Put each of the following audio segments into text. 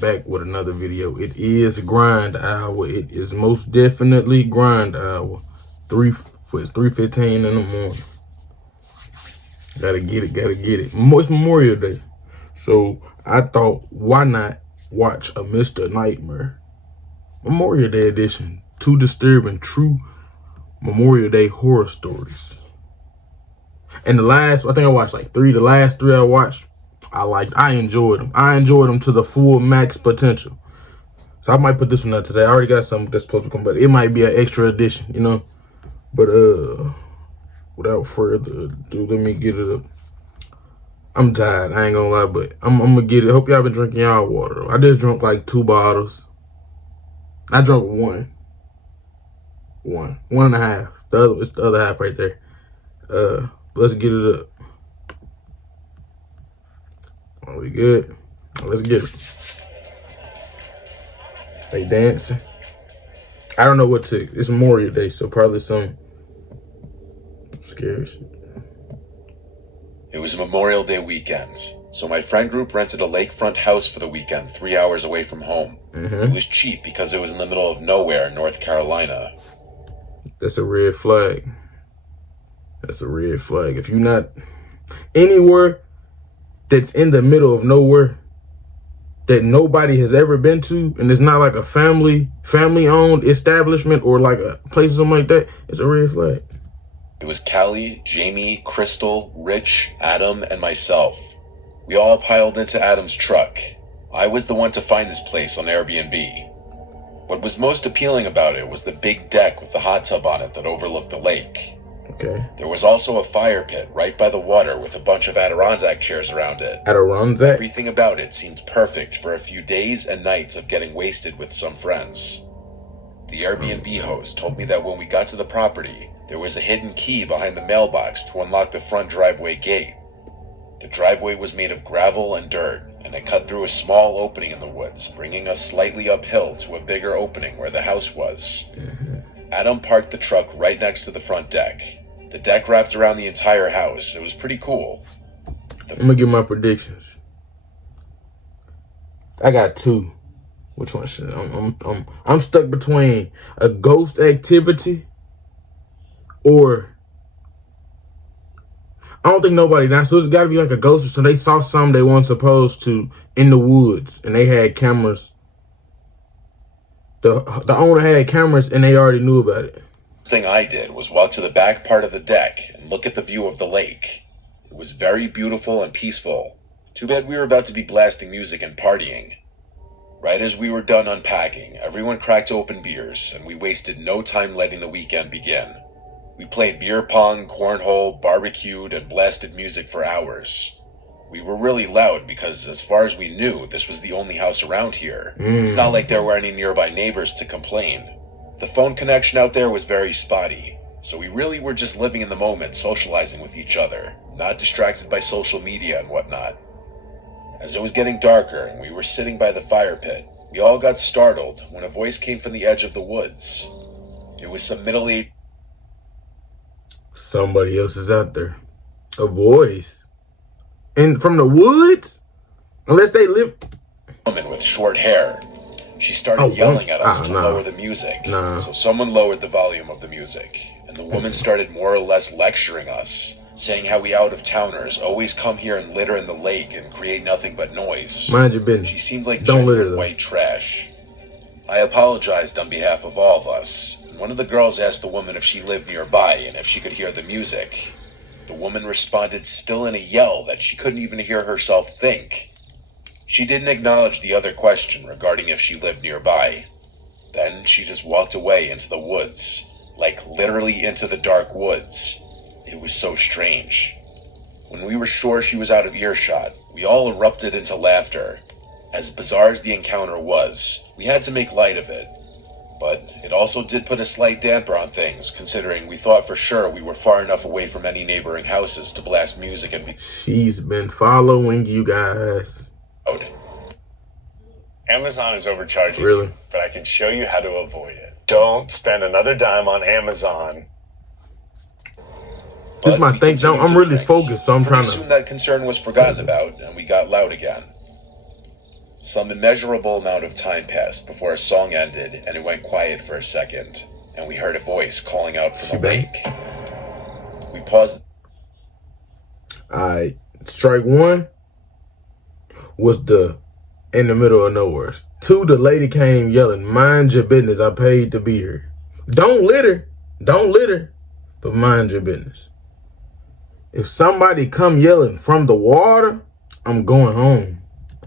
back with another video. It is grind hour. It is most definitely grind hour. It's 3:15 in the morning. Gotta get it. It's Memorial Day. So I thought, why not watch a Mr. Nightmare Memorial Day edition? 2 disturbing true Memorial Day horror stories. And I think I watched like 3. The last 3 I watched, I enjoyed them. I enjoyed them to the full max potential. So I might put this one out today. I already got something that's supposed to come, but it might be an extra edition, you know. But without further ado, let me get it up. I'm tired, I ain't gonna lie, but I'm gonna get it. Hope y'all been drinking y'all water though. I just drunk like 2 bottles. I drunk one and a half. It's the other half right there. Let's get it up. Are we good? Let's get it. They dancing. I don't know what to. It's Memorial Day, so probably some scary shit. It was Memorial Day weekend, so my friend group rented a lakefront house for the weekend 3 hours away from home. It was cheap because it was in the middle of nowhere in North Carolina. That's a red flag. That's a red flag. If you're not anywhere that's in the middle of nowhere that nobody has ever been to, and it's not like a family-owned establishment or like a place or something like that, it's a red flag. It was Callie, Jamie, Crystal, Rich, Adam, and myself. We all piled into Adam's truck. I was the one to find this place on Airbnb. What was most appealing about it was the big deck with the hot tub on it that overlooked the lake. Okay. There was also a fire pit right by the water with a bunch of Adirondack chairs around it. Adirondack? Everything about it seemed perfect for a few days and nights of getting wasted with some friends. The Airbnb host told me that when we got to the property, there was a hidden key behind the mailbox to unlock the front driveway gate. The driveway was made of gravel and dirt, and it cut through a small opening in the woods, bringing us slightly uphill to a bigger opening where the house was. Adam parked the truck right next to the front deck. The deck wrapped around the entire house. It was pretty cool. I'm gonna give my predictions. I got 2. Which one should I'm stuck between a ghost activity or I don't think nobody now, so it's gotta be like a ghost or so they saw something they weren't supposed to in the woods and they had cameras. The owner had cameras and they already knew about it. The thing I did was walk to the back part of the deck and look at the view of the lake. It was very beautiful and peaceful. Too bad we were about to be blasting music and partying. Right as we were done unpacking, everyone cracked open beers, and we wasted no time letting the weekend begin. We played beer pong, cornhole, barbecued, and blasted music for hours. We were really loud because, as far as we knew, this was the only house around here. It's not like there were any nearby neighbors to complain. The phone connection out there was very spotty, so we really were just living in the moment, socializing with each other, not distracted by social media and whatnot. As it was getting darker and we were sitting by the fire pit, we all got startled when a voice came from the edge of the woods. It was some middle-aged... Somebody else is out there. A voice. And from the woods? Unless they live... woman with short hair. She started yelling at us to lower the music. So someone lowered the volume of the music, and the woman started more or less lecturing us, saying how we out-of-towners always come here and litter in the lake and create nothing but noise. Mind your business. She seemed like genuine white trash. I apologized on behalf of all of us, and one of the girls asked the woman if she lived nearby and if she could hear the music. The woman responded still in a yell that she couldn't even hear herself think. She didn't acknowledge the other question regarding if she lived nearby. Then she just walked away into the woods, like literally into the dark woods. It was so strange. When we were sure she was out of earshot, we all erupted into laughter. As bizarre as the encounter was, we had to make light of it. But it also did put a slight damper on things, considering we thought for sure we were far enough away from any neighboring houses to blast music and be... She's been following you guys. Amazon is overcharging you, but I can show you how to avoid it. Don't spend another dime on Amazon. This is my thing. I'm really focused, so I'm trying to... Soon that concern was forgotten about, and we got loud again. Some immeasurable amount of time passed before a song ended and it went quiet for a second, and we heard a voice calling out from the lake. We paused. Alright, strike one was in the middle of nowhere. 2, the lady came yelling, "Mind your business, I paid to be here. Don't litter, but mind your business." If somebody come yelling from the water, I'm going home.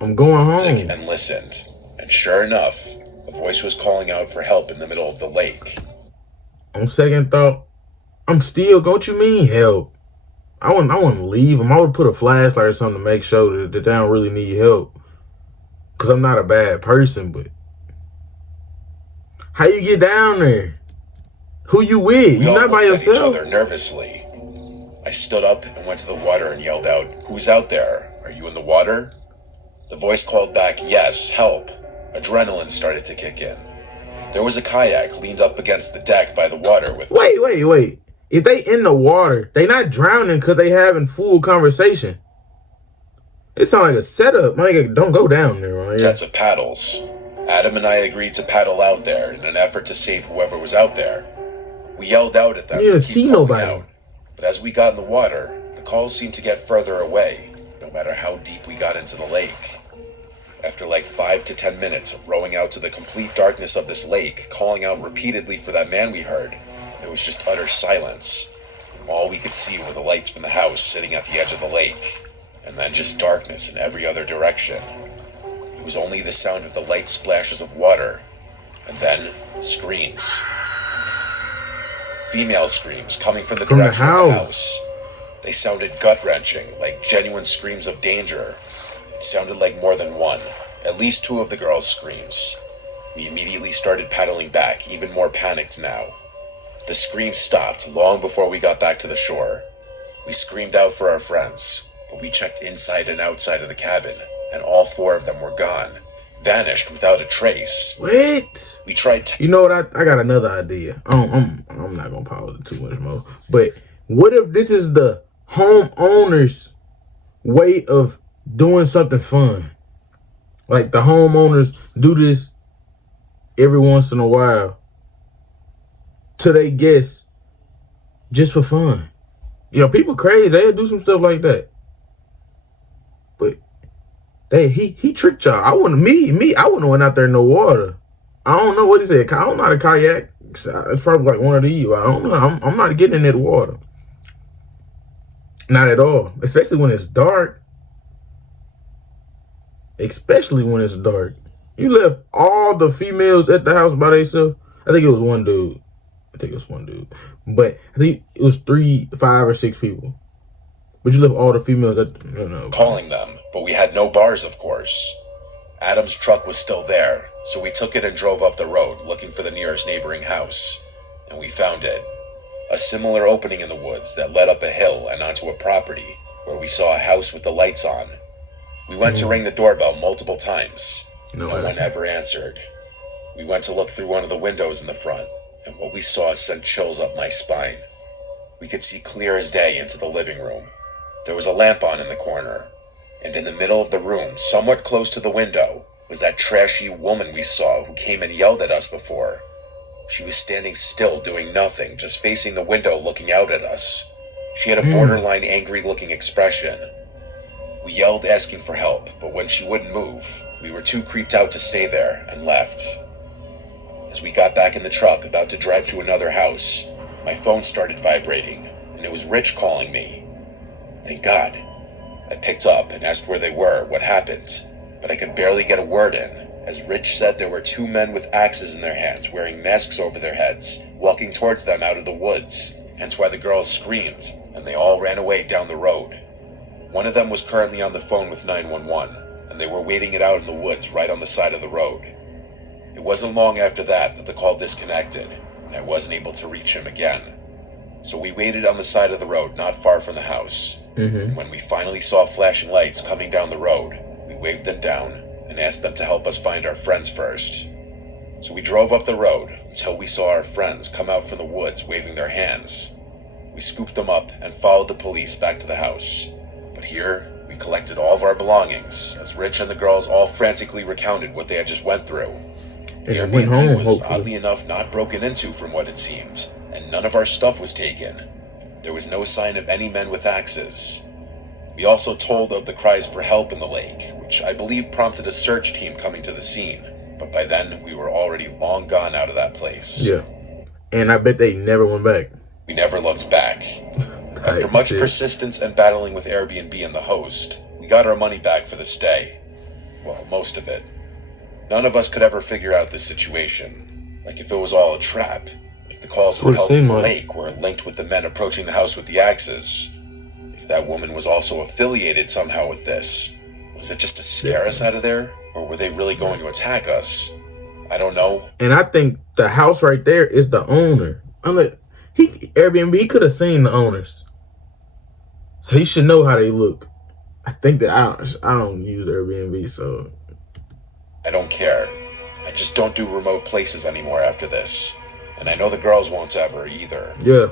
I'm going home. And listened, and sure enough, a voice was calling out for help in the middle of the lake. On second thought, I'm still, what you mean help? I wouldn't leave them. I would put a flashlight or something to make sure that they don't really need help. Because I'm not a bad person, but how you get down there? Who you with? We You're all not by looked at each yourself. other nervously. I stood up and went to the water and yelled out, "Who's out there? Are you in the water?" The voice called back, "Yes, help." Adrenaline started to kick in. There was a kayak leaned up against the deck by the water with... Wait. If they in the water, they not drowning because they having full conversation. It sounds like a setup. Don't go down there, man. sets of paddles. Adam and I agreed to paddle out there in an effort to save whoever was out there. We yelled out at them You to didn't keep see calling nobody. out. But as we got in the water, the calls seemed to get further away, no matter how deep we got into the lake. After like 5 to 10 minutes of rowing out to the complete darkness of this lake, calling out repeatedly for that man we heard, there was just utter silence. All we could see were the lights from the house sitting at the edge of the lake, and then just darkness in every other direction. It was only the sound of the light splashes of water, and then screams. Female screams coming from the direction of the house. They sounded gut-wrenching, like genuine screams of danger. It sounded like more than one, at least 2 of the girls' screams. We immediately started paddling back, even more panicked now. The screams stopped long before we got back to the shore. We screamed out for our friends, but we checked inside and outside of the cabin, and all 4 of them were gone, vanished without a trace. What? We tried You know what? I got another idea. I'm not gonna pause it too much more. But what if this is the homeowner's way of doing something fun? Like the homeowners do this every once in a while to their guests just for fun. You know, people crazy. They'll do some stuff like that. But he tricked y'all. I wouldn't went out there in the water. I don't know what he said. I don't know how to kayak. It's probably like one of these. I don't know. I'm not getting in that water. Not at all. Especially when it's dark. You left all the females at the house by themselves. I think it was one dude. But I think it was 3, 5, or 6 people. But you left all the females at calling them, but we had no bars, of course. Adam's truck was still there, so we took it and drove up the road, looking for the nearest neighboring house. And we found it. A similar opening in the woods that led up a hill and onto a property where we saw a house with the lights on. We went to ring the doorbell multiple times. No one ever answered. We went to look through one of the windows in the front, and what we saw sent chills up my spine. We could see clear as day into the living room. There was a lamp on in the corner, and in the middle of the room, somewhat close to the window, was that trashy woman we saw who came and yelled at us before. She was standing still, doing nothing, just facing the window looking out at us. She had a borderline angry-looking expression. We yelled asking for help, but when she wouldn't move, we were too creeped out to stay there and left. As we got back in the truck, about to drive to another house, my phone started vibrating, and it was Rich calling me. Thank God. I picked up and asked where they were, what happened, but I could barely get a word in, as Rich said there were 2 men with axes in their hands, wearing masks over their heads, walking towards them out of the woods, hence why the girls screamed, and they all ran away down the road. One of them was currently on the phone with 911, and they were waiting it out in the woods right on the side of the road. It wasn't long after that the call disconnected, and I wasn't able to reach him again. So we waited on the side of the road not far from the house. And when we finally saw flashing lights coming down the road, we waved them down and asked them to help us find our friends first. So we drove up the road until we saw our friends come out from the woods waving their hands. We scooped them up and followed the police back to the house. But here, we We collected all of our belongings, as Rich and the girls all frantically recounted what they had just went through. The And went Airbnb home, was hopefully. oddly enough not broken into from what it seemed, and none of our stuff was taken. There was no sign of any men with axes. We also told of the cries for help in the lake, which I believe prompted a search team coming to the scene, but by then we were already long gone out of that place. Yeah. And I bet they never went back. We never looked back. After much shit. persistence and battling with Airbnb and the host, we got our money back for the stay. Well, most of it. None of us could ever figure out this situation. Like if it was all a trap. If the calls for What it help from seemed the like. lake were linked with the men approaching the house with the axes. If that woman was also affiliated somehow with this. Was it just to scare us out of there? Or were they really going to attack us? I don't know. And I think the house right there is the owner. I'm like, Airbnb, he could have seen the owners. So he should know how they look. I think that I don't use Airbnb, so I don't care. I just don't do remote places anymore after this. And I know the girls won't ever either. yeah,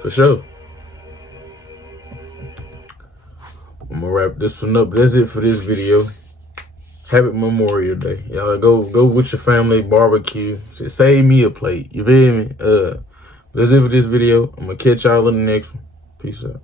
for sure. I'm gonna wrap this one up. That's it for this video. Happy Memorial Day. Y'all go with your family, barbecue. Save me a plate. You feel me? That's it for this video. I'm gonna catch y'all in the next one. Peace out.